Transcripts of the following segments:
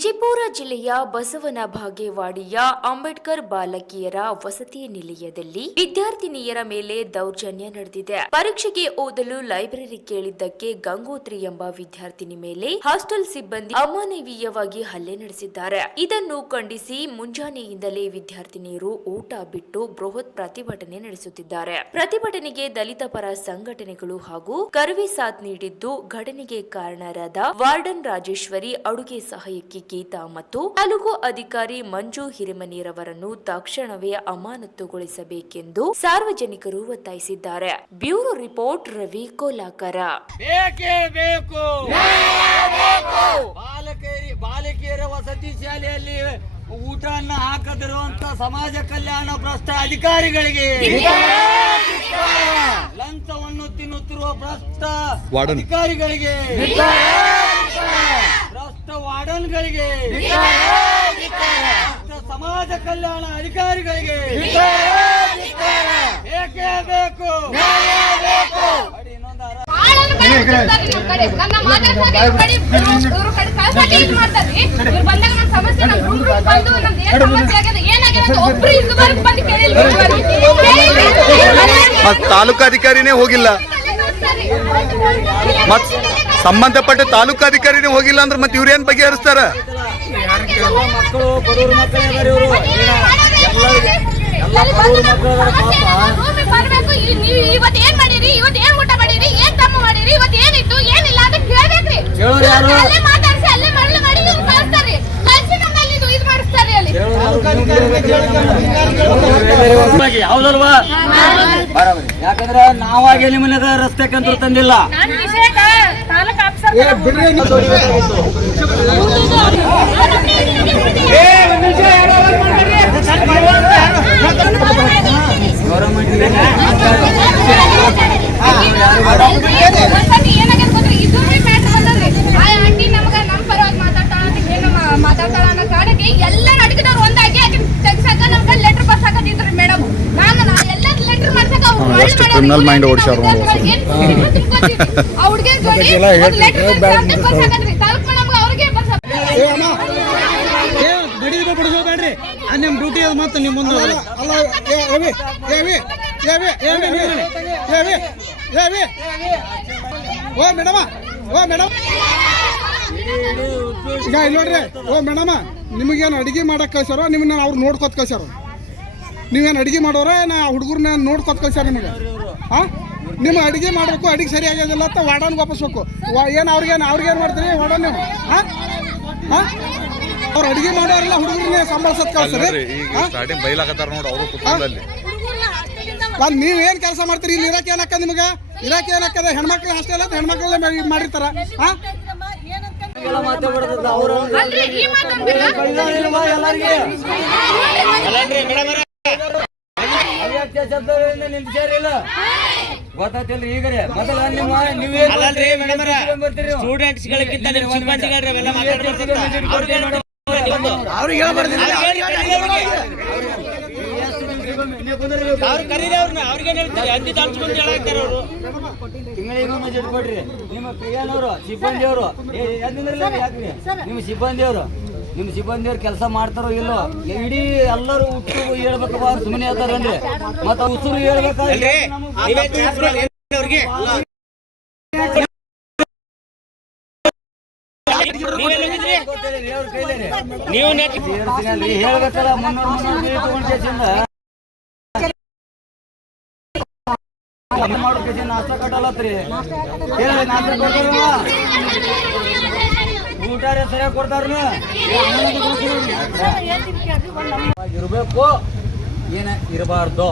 ವಿಜಯಪುರ ಜಿಲ್ಲೆಯ ಬಸವನ ಬಾಗೇವಾಡಿಯ ಅಂಬೇಡ್ಕರ್ ಬಾಲಕಿಯರ ವಸತಿ ನಿಲಯದಲ್ಲಿ ವಿದ್ಯಾರ್ಥಿನಿಯರ ಮೇಲೆ ದೌರ್ಜನ್ಯ ನಡೆದಿದೆ. ಪರೀಕ್ಷೆಗೆ ಓದಲು ಲೈಬ್ರರಿ ಕೇಳಿದ್ದಕ್ಕೆ ಗಂಗೋತ್ರಿ ಎಂಬ ವಿದ್ಯಾರ್ಥಿನಿ ಮೇಲೆ ಹಾಸ್ಟೆಲ್ ಸಿಬ್ಬಂದಿ ಅಮಾನವೀಯವಾಗಿ ಹಲ್ಲೆ ನಡೆಸಿದ್ದಾರೆ. ಇದನ್ನು ಖಂಡಿಸಿ ಮುಂಜಾನೆಯಿಂದಲೇ ವಿದ್ಯಾರ್ಥಿನಿಯರು ಊಟ ಬಿಟ್ಟು ಬೃಹತ್ ಪ್ರತಿಭಟನೆ ನಡೆಸುತ್ತಿದ್ದಾರೆ. ಪ್ರತಿಭಟನೆಗೆ ದಲಿತ ಪರ ಸಂಘಟನೆಗಳು ಹಾಗೂ ಕರವೇ ಸಾಥ್ ನೀಡಿದ್ದು, ಘಟನೆಗೆ ಕಾರಣರಾದ ವಾರ್ಡನ್ ರಾಜೇಶ್ವರಿ, ಅಡುಗೆ ಸಹಾಯಕಿ ಗೀತಾ ಮತ್ತು ತಾಲೂಕು ಅಧಿಕಾರಿ ಮಂಜು ಹಿರೇಮನಿರವರನ್ನು ತಕ್ಷಣವೇ ಅಮಾನತುಗೊಳಿಸಬೇಕೆಂದು ಸಾರ್ವಜನಿಕರು ಒತ್ತಾಯಿಸಿದ್ದಾರೆ. Bureau report Ravi Kolakara. ಬಾಲಕಿಯರ ವಸತಿ ಶಾಲೆಯಲ್ಲಿ ಊಟವನ್ನು ಹಾಕದಿರುವಂತ ಸಮಾಜ ಕಲ್ಯಾಣ ಭ್ರಷ್ಟ ಅಧಿಕಾರಿಗಳಿಗೆ, ಲಂಚವನ್ನು ತಿನ್ನುತ್ತಿರುವ ಭ್ರಷ್ಟ ಅಧಿಕಾರಿಗಳಿಗೆ, ಭ್ರಷ್ಟ ವಾರ್ಡನ್ಗಳಿಗೆ, ಸಮಾಜ ಕಲ್ಯಾಣ ಅಧಿಕಾರಿಗಳಿಗೆ ಬೇಕೇ ಬೇಕು. ತಾಲೂಕಾಧಿಕಾರಿನೇ ಹೋಗಿಲ್ಲ, ಮತ್ ಸಂಬಂಧಪಟ್ಟ ತಾಲೂಕಾಧಿಕಾರಿನೇ ಹೋಗಿಲ್ಲ ಅಂದ್ರೆ ಮತ್ತೆ ಇವ್ರೇನ್ ಬಗೆಹರಿಸ್ತಾರ? ಮಕ್ಕಳು ಬಡವರು ಮಕ್ಕಳು ಯಾವ್ದಲ್ವಾ? ಯಾಕಂದ್ರ ನಾವಾಗಿ ನಿಮ್ಮ ಮನೆಗ ರಸ್ತೆಕಂತೂ ತಂದಿಲ್ಲ. ಮಾತಾಡ್ತಾಳ ಅನ್ನೋ ಕಾರಣಕ್ಕೆ ಎಲ್ಲ ನಡಕಿದವ್ರು ಒಂದಾಗಿ ತೆಗ್ಸಾಕ ನಮ್ಗೆ ಲೆಟರ್ ಬಸ್ ಹಾಕದಿದ್ರಿ ಮೇಡಮ್. ನಾನು ಎಲ್ಲ ಲೆಟರ್ ಮಾಡ್ಸಕ ಕ್ರಿಮಿನಲ್ ಮೈಂಡ್ ಓಡಿಸ್ಯಾರ ಆ ಹುಡುಗಿ ಜೋಡಿ ಲೆಟರ್ ಬಸ್ ಹಾಕದ್ರಿ ತಾಲೂಕು ನಮ್ಗೆ ಅವ್ರಿಗೆ ಬಸ್ ಬಿಡಿಸ್ಬೇಡ್ರಿ. ನಿಮ್ ಡ್ಯೂಟಿ ಅದು ಮತ್ತೆ ನಿಮ್ ಮುಂದೆ ಓ ಮೇಡಮ, ಓ ಮೇಡಮ್, ಈಗ ಇಲ್ಲಿ ನೋಡ್ರಿ. ಓ ಮೇಡಮ, ನಿಮಗೇನು ಅಡಿಗೆ ಮಾಡಕ್ ಕಳ್ಸ್ಯಾರೋ? ನಿಮ್ಮನ್ನ ಅವ್ರು ನೋಡ್ಕೊತ್ ಕಳ್ಸ್ಯಾರ? ನೀವೇನು ಅಡಿಗೆ ಮಾಡೋರ ನಾ ಹುಡುಗರ್ನ ನೋಡ್ಕೊತ್ ಕಳ್ಸ್ಯಾರ ನಿಮಗೆ? ಹಾಂ, ನಿಮ್ಮ ಅಡಿಗೆ ಮಾಡಬೇಕು, ಅಡಿಗೆ ಸರಿ ಆಗೋದಿಲ್ಲ ಅಂತ ವಾರ್ಡನ್ಗೆ ವಾಪಸ್ಬೇಕು. ಏನು ಅವ್ರಿಗೇನು ಮಾಡ್ತೀರಿ ವಾರ್ಡನ್ ನೀವು? ಹಾಂ ಹಾಂ, ಅವ್ರು ಅಡಿಗೆ ಮಾಡೋರೆಲ್ಲ ಹುಡುಗರನ್ನೇ ಸಂಭಾಳಿಸೋದು ಕಳ್ಸ್ರಿ. ನೀವೇನು ಕೆಲಸ ಮಾಡ್ತೀರಿ? ಇಲ್ಲಿ ಇರಕ್ಕೆ ಏನಕ್ಕದ ನಿಮಗೆ? ಇರಕ್ಕೆ ಏನಕ್ಕದ? ಹೆಣ್ಮಕ್ಳು ಹಾಸ್ಟೆಲ್ ಅಂತ ಹೆಣ್ಮಕ್ಳೆಲ್ಲ ಮಾಡಿರ್ತಾರ. ಹಾಂ, ಗೊತ್ತಾಯ್ತಿಲ್ರಿ? ಈಗ ಮೊದಲ ಸ್ಟೂಡೆಂಟ್ಸ್ ತಿಂಗಳಿಗೊಮ್ಮೆ ಜಿಡ್ ಕೊಡ್ರಿ. ನಿಮ್ಮ ಪ್ರಿಯಾನವರು ಸಿಬ್ಬಂದಿಯವರು ನಿಮ್ಮ ಸಿಬ್ಬಂದಿಯವ್ರು ಕೆಲಸ ಮಾಡ್ತಾರೋ ಇಲ್ಲೋ? ಇಡೀ ಎಲ್ಲರೂ ಹುಟ್ಟು ಹೇಳ್ಬೇಕಪ್ಪ, ಸುಮ್ಮನೆ ಹೇಳ್ತಾರನ್ರಿ. ಮತ್ತ ಉಸುರು ಹೇಳ್ಬೇಕಾದ್ರೆ ಹೇಳ್ಬೇಕಲ್ಲ. ನಾಷ್ಟ ಕಟ್ಟಲ್ಲತ್ರಿ. ನಾಷ್ಟ ಕೊಡ್ತಾರ, ಊಟ ಸರಿಯಾಗಿ ಕೊಡ್ತಾರ. ಇರ್ಬೇಕು, ಏನ ಇರಬಾರ್ದು,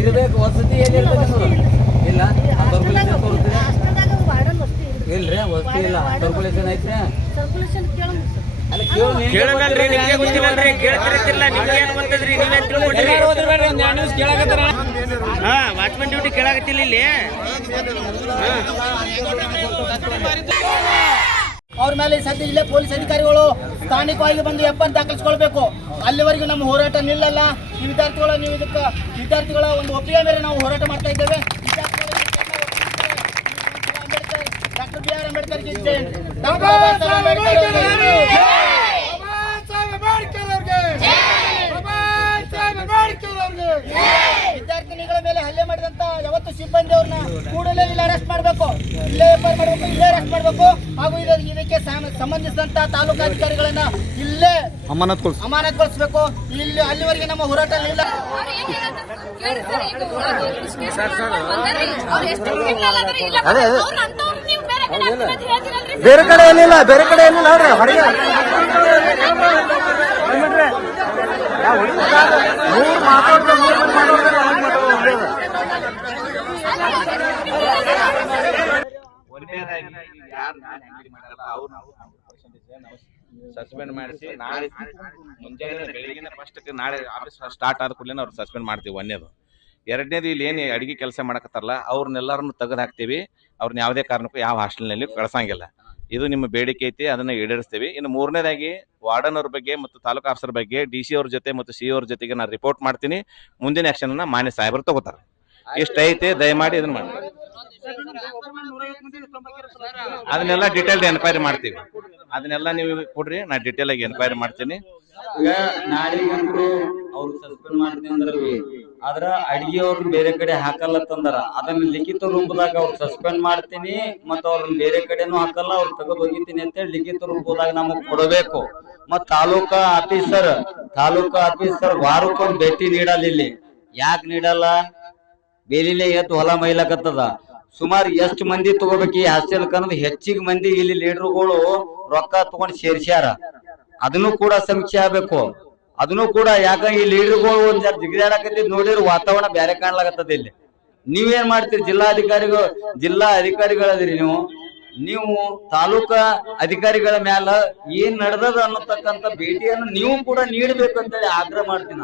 ಇರ್ಬೇಕು. ವಸತಿ ಏನಿರ್ತದೆ? ಇಲ್ಲ ಇಲ್ರಿ, ವಸತಿ ಇಲ್ಲ. ಸರ್ಕುಲೇಷನ್ ಐತ್ರಿ. ವಾಚ್ಮನ್ ಡ್ಯೂಟಿ ಕೇಳಾಕತ್ತಿಲ್ಲ ಇಲ್ಲಿ. ಅವ್ರ ಮೇಲೆ ಸದ್ಯ ಇಲ್ಲೇ ಪೊಲೀಸ್ ಅಧಿಕಾರಿಗಳು ಸ್ಥಾನಿಕವಾಗಿ ಬಂದು ಎಫ್ಐಆರ್ ದಾಖಲಿಸಿಕೊಳ್ಬೇಕು. ಅಲ್ಲಿವರೆಗೂ ನಮ್ಮ ಹೋರಾಟ ನಿಲ್ಲಲ್ಲ. ಈ ವಿದ್ಯಾರ್ಥಿಗಳ ಒಂದು ಒಪ್ಪಿಗೆ ಮೇಲೆ ನಾವು ಹೋರಾಟ ಮಾಡ್ತಾ ಇದ್ದೇವೆ. ಡಾಕ್ಟರ್ ಬಿ.ಆರ್. ಅಂಬೇಡ್ಕರ್ ಕಿ ಜೈ. ಡಾಕ್ಟರ್ ಬಾಬಾ ಸಾಹೇಬ್ ಅಂಬೇಡ್ಕರ್ ಅವರಿಗೆ ಜೈ. ವಿದ್ಯಾರ್ಥಿನಿಗಳ ಮೇಲೆ ಹಲ್ಲೆ ಮಾಡಿದಂತ ಯಾವತ್ತು ಸಿಬ್ಬಂದಿ ಅವ್ರನ್ನ ಕೂಡಲೇ ಇಲ್ಲಿ ಅರೆಸ್ಟ್ ಮಾಡಬೇಕು, ಇಲ್ಲೇ ಎಫ್ಐಆರ್ ಮಾಡಬೇಕು, ಇಲ್ಲೇ ಅರೆಸ್ಟ್ ಮಾಡಬೇಕು. ಹಾಗೂ ಇದಕ್ಕೆ ಸಂಬಂಧಿಸಿದಂತ ತಾಲೂಕು ಅಧಿಕಾರಿಗಳನ್ನ ಇಲ್ಲೇ ಅಮಾನತುಗೊಳಿಸಬೇಕು. ಇಲ್ಲಿ ಅಲ್ಲಿವರೆಗೆ ನಮ್ಮ ಹೋರಾಟ ಇಲ್ಲ. ಬೇರೆ ಕಡೆ ಏನಿಲ್ಲ, ಬೇರೆ ಕಡೆ ಏನಿಲ್ಲ ಅವ್ರೆ ಹೊರಗೆ ಸಸ್ಪೆಂಡ್ ಮಾಡಿಸಿ ನಾಳೆ ಮುಂಜಾನೆ ಬೆಳಿಗ್ಗೆ ಫಸ್ಟ್ ನಾಳೆ ಆಫೀಸ್ ಸ್ಟಾರ್ಟ್ ಆದ ಕೂಡಲೇ ಅವ್ರು ಸಸ್ಪೆಂಡ್ ಮಾಡ್ತೀವಿ. ಒಂದೇದು. ಎರಡನೇದು ಇಲ್ಲಿ ಏನು ಅಡಿಗೆ ಕೆಲಸ ಮಾಡಕತ್ತಾರಲ್ಲ ಅವ್ರನ್ನೆಲ್ಲರನ್ನು ತೆಗೆದು ಹಾಕ್ತೀವಿ. ಅವ್ರನ್ನ ಯಾವುದೇ ಕಾರಣಕ್ಕೂ ಯಾವ ಹಾಸ್ಟೆಲ್ನಲ್ಲಿ ಕಳ್ಸಂಗಿಲ್ಲ. ಇದು ನಿಮ್ಮ ಬೇಡಿಕೆ ಐತಿ, ಅದನ್ನ ಈಡೇರಿಸ್ತೀವಿ. ಇನ್ನು ಮೂರನೇದಾಗಿ ವಾರ್ಡನ್ ಅವ್ರ ಬಗ್ಗೆ ಮತ್ತು ತಾಲೂಕು ಆಫೀಸರ್ ಬಗ್ಗೆ DC ಅವ್ರ ಜೊತೆ ಮತ್ತು CO ಅವ್ರ ಜೊತೆಗೆ ನಾನು ರಿಪೋರ್ಟ್ ಮಾಡ್ತೀನಿ. ಮುಂದಿನ ಆಕ್ಷನ್ ಅನ್ನ ಮಾನ್ಯ ಸಾಹೇಬರು ತಗೋತಾರೆ. ಇಷ್ಟ ಐತೆ, ದಯಮಾಡಿ ಇದನ್ನ ಮಾಡಿ. ಅದನ್ನೆಲ್ಲ ಡೀಟೇಲ್ಡ್ ಎನ್ಕ್ವೈರಿ ಮಾಡ್ತೀವಿ. ಅದನ್ನೆಲ್ಲ ನೀವು ಕೊಡ್ರಿ, ನಾ ಡೀಟೇಲ್ ಆಗಿ ಎನ್ಕ್ವೈರಿ ಮಾಡ್ತೀನಿ. ಈಗ ನಾಳೆಗಂತೂ ಅವ್ರು ಸಸ್ಪೆಂಡ್ ಮಾಡ್ತೀನಿ ಅಂದ್ರಿ, ಆದ್ರ ಅಡಿಗೆ ಅವ್ರನ್ನ ಬೇರೆ ಕಡೆ ಹಾಕಲ್ಲತ್ತಂದಾರ. ಅದನ್ನ ಲಿಖಿತ ರೂಪದಾಗ ಅವ್ರು ಸಸ್ಪೆಂಡ್ ಮಾಡ್ತೀನಿ ಮತ್ತ ಅವ್ರನ್ನ ಬೇರೆ ಕಡೆನೂ ಹಾಕಲ್ಲ, ಅವ್ರು ತೆಗೆದು ಹೋಗಿತೀನಿ ಅಂತೇಳಿ ಲಿಖಿತ ರೂಪದಾಗ ನಮಗ್ ಕೊಡಬೇಕು. ಮತ್ ತಾಲೂಕಾ ಆಫೀಸರ್ ವಾರಕ್ಕೊಂದು ಭೇಟಿ ನೀಡಲ್ಲ. ಇಲ್ಲಿ ಯಾಕೆ ನೀಡಲ್ಲ? ಬೇಲಿಲೆ ಎದ್ದು ಹೊಲ ಮೈಲಕತ್ತದ. ಸುಮಾರು ಎಷ್ಟು ಮಂದಿ ತಗೋಬೇಕು ಈ ಹಾಸ್ಟೆಲ್ ಅನ್ನೋದು ಹೆಚ್ಚಿಗೆ ಮಂದಿ ಇಲ್ಲಿ ಲೀಡರ್ಗಳು ರೊಕ್ಕ ತಗೊಂಡ್ ಸೇರ್ಸ್ಯಾರ. ಅದನ್ನು ಕೂಡ ಸಮೀಕ್ಷೆ ಆಗ್ಬೇಕು. ಅದನ್ನು ಕೂಡ ಯಾಕಂದ್ರೆ ಈ ಲೀಡರ್ಗಳು ಒಂದ್ ಜರ ಜಿಗಿದಾಡಕತ್ತಿದ್ ನೋಡಿದ್ರೆ ವಾತಾವರಣ ಬೇರೆ ಕಾಣ್ಲಾಗತ್ತದ. ಇಲ್ಲಿ ನೀವೇನ್ ಮಾಡ್ತೀರಿ? ಜಿಲ್ಲಾ ಅಧಿಕಾರಿಗಳದಿರಿ ನೀವು ತಾಲೂಕಾ ಅಧಿಕಾರಿಗಳ ಮ್ಯಾಲ ಏನ್ ನಡೆದದ ಅನ್ನತಕ್ಕಂತ ಭೇಟಿಯನ್ನು ನೀವು ಕೂಡ ನೀಡಬೇಕಂತೇಳಿ ಆಗ್ರಹ ಮಾಡ್ತೀನಿ.